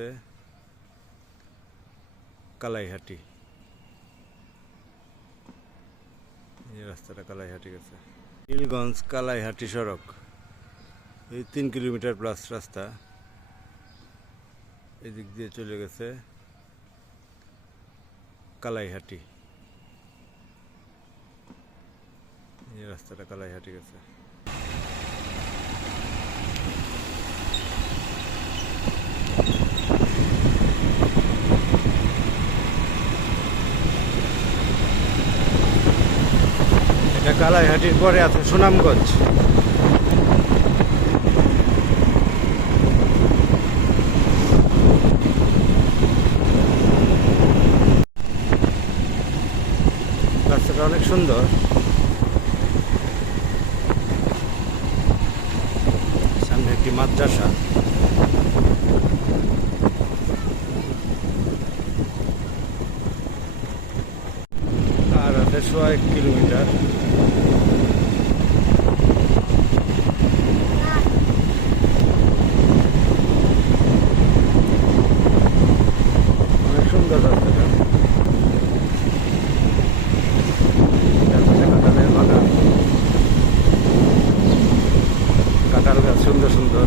গেছে কালাইহাটি। এই রাস্তাটা কালাইহাটি গেছে, নীলগঞ্জ কালাইহাটি সড়ক। এই 3 কিলোমিটার প্লাস রাস্তা এদিক দিয়ে চলে গেছে কালাইহাটি। এই রাস্তাটা কালাইহাটি গেছে। এটা কালাইহাটির পরে আছে সুনামগঞ্জ। রাস্তাটা অনেক সুন্দর। সামনে একটি মাদ্রাসা। আর আছে 1.5 কিলোমিটার। অনেক সুন্দর রাস্তাটা। কাঁঠালের বাগান, কাঁঠাল গাছ সুন্দর সুন্দর।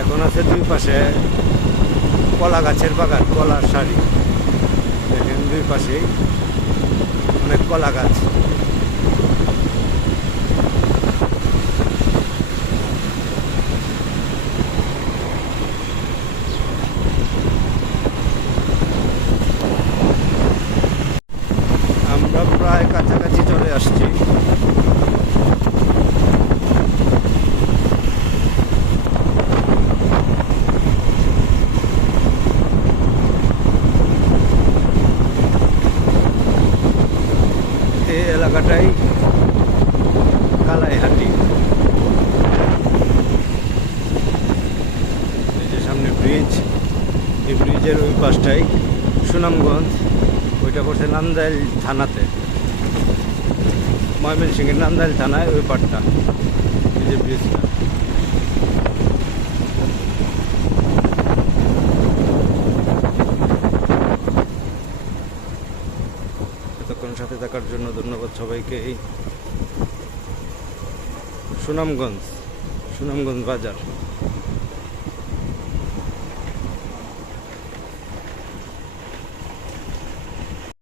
এখন আছে দুই পাশে কলা গাছের বাগান, কলার সারি। দেখেন দুই পাশেই অনেক কলা গাছ। আমরা প্রায় কাছাকাছি চলে আসছি। এই এলাকাটাই কালাইহাটি। এই যে সামনে ব্রিজ, এই ব্রিজের ওই পাশটাই সুনামগঞ্জ। ওইটা পড়ছে নান্দাইল থানাতে, ময়মনসিংহের নান্দাইল থানায় ওই পাটটা, এই যে ব্রিজটা। এতক্ষণ সাথে থাকার জন্য ধন্যবাদ সবাইকে। এই সুনামগঞ্জ বাজার।